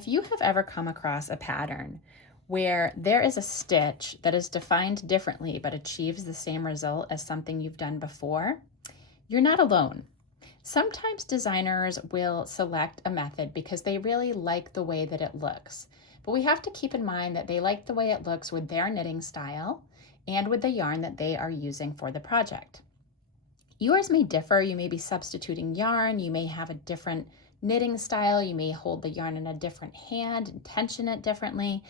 If you have ever come across a pattern where there is a stitch that is defined differently but achieves the same result as something you've done before, you're not alone. Sometimes designers will select a method because they really like the way that it looks, but we have to keep in mind that they like the way it looks with their knitting style and with the yarn that they are using for the project. Yours may differ. You may be substituting yarn, you may have a different knitting style, you may hold the yarn in a different hand and tension it differently.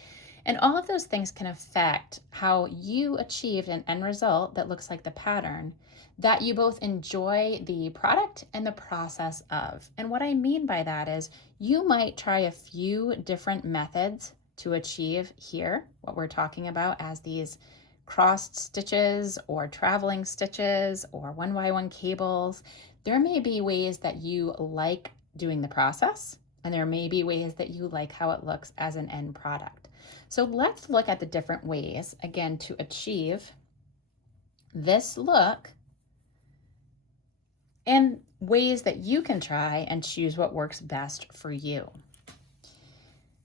And all of those things can affect how you achieved an end result that looks like the pattern that you both enjoy the product and the process of. And what I mean by that is you might try a few different methods to achieve here, what we're talking about as these crossed stitches or traveling stitches or 1x1 cables. There may be ways that you like doing the process, and there may be ways that you like how it looks as an end product. So let's look at the different ways, again, to achieve this look and ways that you can try and choose what works best for you.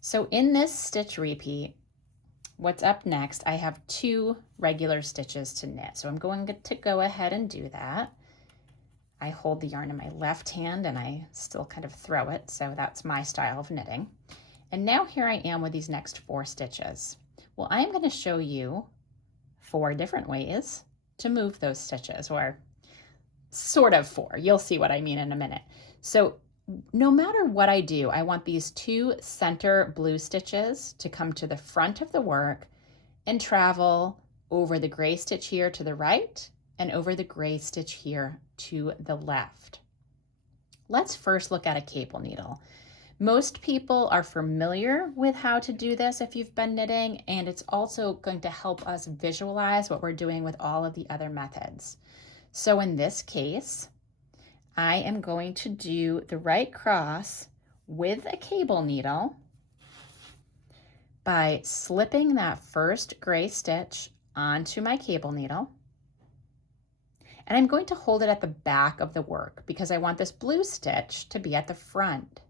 So in this stitch repeat, what's up next, I have 2 regular stitches to knit. So I'm going to go ahead and do that. I hold the yarn in my left hand and I still kind of throw it, so that's my style of knitting. And now here I am with these next 4 stitches. Well, I'm going to show you 4 different ways to move those stitches, or sort of 4. You'll see what I mean in a minute. So no matter what I do, I want these 2 center blue stitches to come to the front of the work and travel over the gray stitch here to the right and over the gray stitch here to the left. Let's first look at a cable needle. Most people are familiar with how to do this if you've been knitting, and it's also going to help us visualize what we're doing with all of the other methods. So in this case, I am going to do the right cross with a cable needle by slipping that first gray stitch onto my cable needle. And I'm going to hold it at the back of the work because I want this blue stitch to be at the front.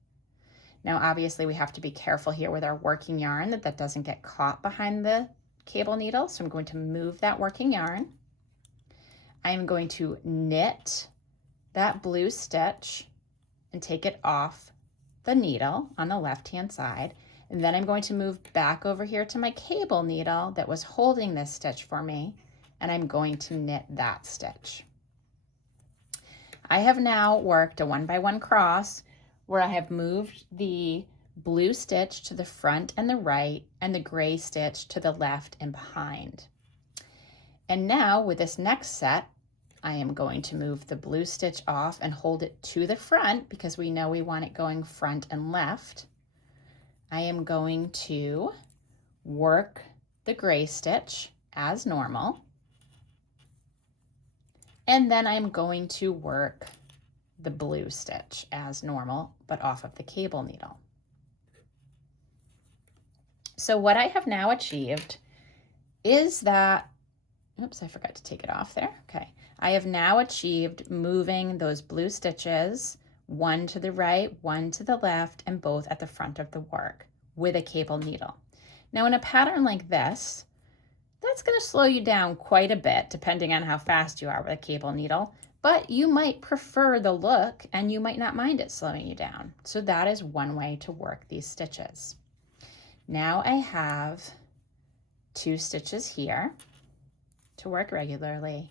Now, obviously, we have to be careful here with our working yarn that doesn't get caught behind the cable needle. So I'm going to move that working yarn. I am going to knit that blue stitch and take it off the needle on the left-hand side. And then I'm going to move back over here to my cable needle that was holding this stitch for me, and I'm going to knit that stitch. I have now worked a 1x1 cross where I have moved the blue stitch to the front and the right and the gray stitch to the left and behind. And now with this next set, I am going to move the blue stitch off and hold it to the front because we know we want it going front and left. I am going to work the gray stitch as normal. And then I'm going to work the blue stitch as normal, but off of the cable needle. So what I have now achieved is that, oops, I forgot to take it off there. Okay. I have now achieved moving those blue stitches, one to the right, one to the left, and both at the front of the work with a cable needle. Now in a pattern like this, that's going to slow you down quite a bit depending on how fast you are with a cable needle, but you might prefer the look and you might not mind it slowing you down. So that is one way to work these stitches. Now I have 2 stitches here to work regularly.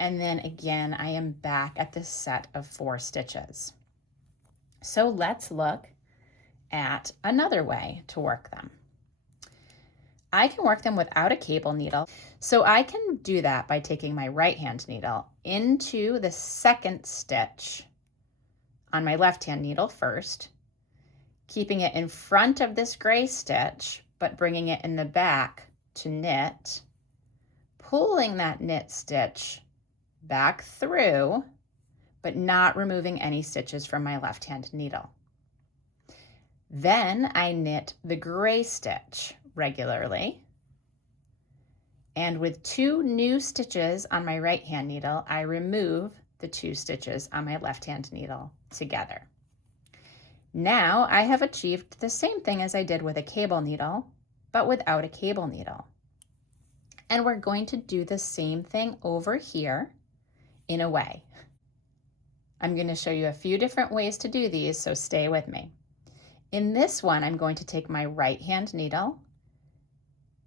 And then again, I am back at this set of 4 stitches. So let's look at another way to work them. I can work them without a cable needle. So I can do that by taking my right hand needle into the second stitch on my left hand needle first, keeping it in front of this gray stitch, but bringing it in the back to knit, pulling that knit stitch back through, but not removing any stitches from my left hand needle. Then I knit the gray stitch regularly, and with 2 new stitches on my right hand needle, I remove the 2 stitches on my left hand needle together. Now I have achieved the same thing as I did with a cable needle, but without a cable needle. And we're going to do the same thing over here in a way. I'm going to show you a few different ways to do these, so stay with me. In this one, I'm going to take my right hand needle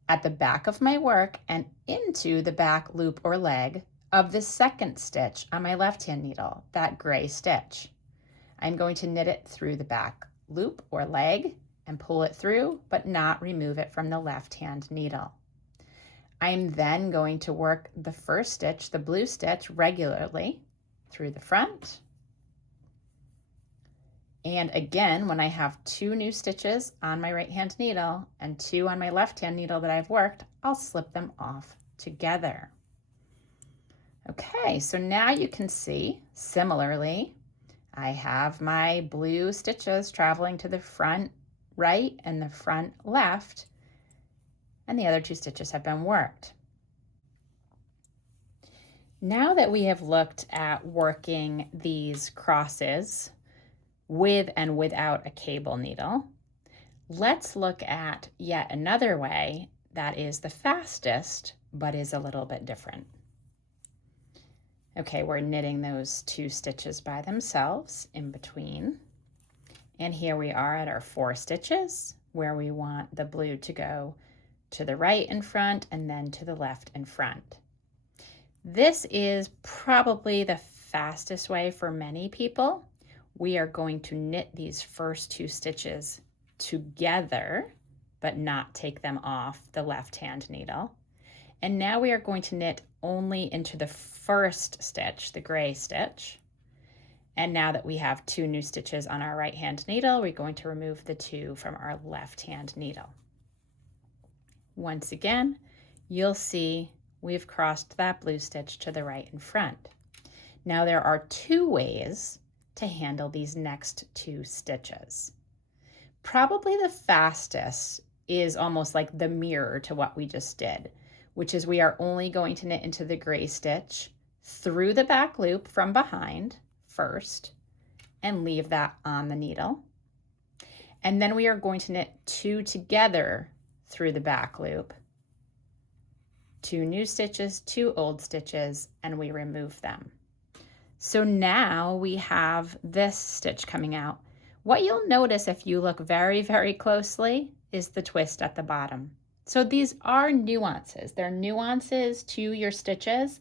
at the back of my work and into the back loop or leg of the second stitch on my left hand needle, that gray stitch. I'm going to knit it through the back loop or leg and pull it through, but not remove it from the left hand needle. I'm then going to work the first stitch, the blue stitch, regularly through the front. And again, when I have 2 new stitches on my right hand needle and 2 on my left hand needle that I've worked, I'll slip them off together. Okay, so now you can see, similarly, I have my blue stitches traveling to the front right and the front left, and the other 2 stitches have been worked. Now that we have looked at working these crosses with and without a cable needle, let's look at yet another way that is the fastest, but is a little bit different. Okay, we're knitting those 2 stitches by themselves in between. And here we are at our 4 stitches where we want the blue to go to the right in front and then to the left in front. This is probably the fastest way for many people. We are going to knit these first 2 stitches together, but not take them off the left hand needle. And now we are going to knit only into the first stitch, the gray stitch. And now that we have 2 new stitches on our right hand needle, we're going to remove the 2 from our left hand needle. Once again, you'll see we've crossed that blue stitch to the right in front. Now there are 2 ways to handle these next 2 stitches. Probably the fastest is almost like the mirror to what we just did, which is we are only going to knit into the gray stitch through the back loop from behind first and leave that on the needle. And then we are going to knit 2 together through the back loop, 2 new stitches, 2 old stitches, and we remove them. So now we have this stitch coming out. What you'll notice if you look very, very closely is the twist at the bottom. So these are nuances. They're nuances to your stitches,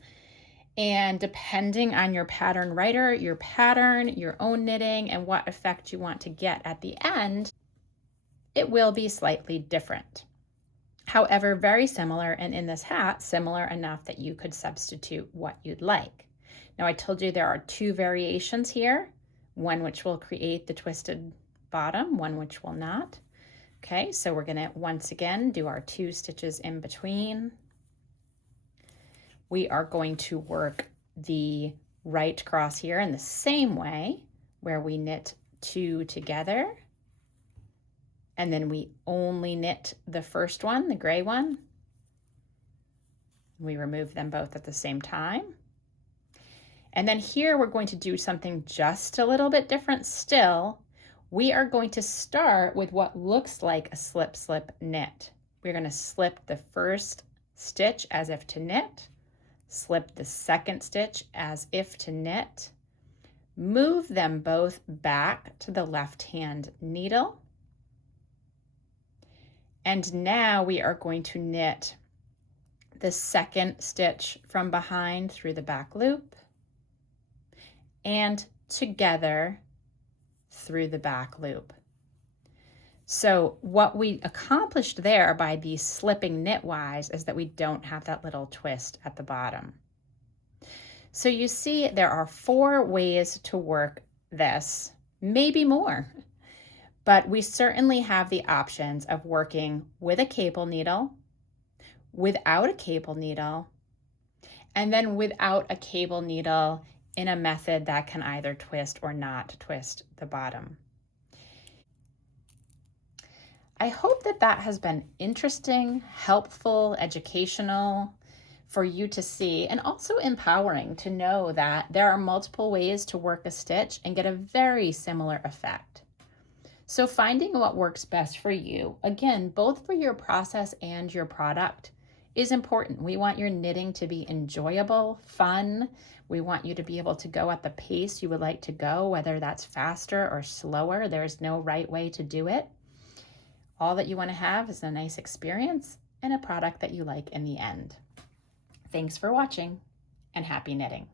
and depending on your pattern writer, your pattern, your own knitting, and what effect you want to get at the end, it will be slightly different. However, very similar, and in this hat, similar enough that you could substitute what you'd like. Now I told you there are 2 variations here, one which will create the twisted bottom, one which will not. Okay, so we're gonna once again do our 2 stitches in between. We are going to work the right cross here in the same way where we knit 2 together, and then we only knit the first one, the gray one. We remove them both at the same time. And then here we're going to do something just a little bit different still. We are going to start with what looks like a slip, slip, knit. We're going to slip the first stitch as if to knit, slip the second stitch as if to knit, move them both back to the left hand needle. And now we are going to knit the second stitch from behind through the back loop and together through the back loop. So what we accomplished there by these slipping knitwise is that we don't have that little twist at the bottom. So you see there are 4 ways to work this, maybe more, but we certainly have the options of working with a cable needle, without a cable needle, and then without a cable needle in a method that can either twist or not twist the bottom. I hope that that has been interesting, helpful, educational for you to see, and also empowering to know that there are multiple ways to work a stitch and get a very similar effect. So finding what works best for you, again, both for your process and your product, is important. We want your knitting to be enjoyable, fun. We want you to be able to go at the pace you would like to go, whether that's faster or slower. There's no right way to do it. All that you want to have is a nice experience and a product that you like in the end. Thanks for watching, and happy knitting.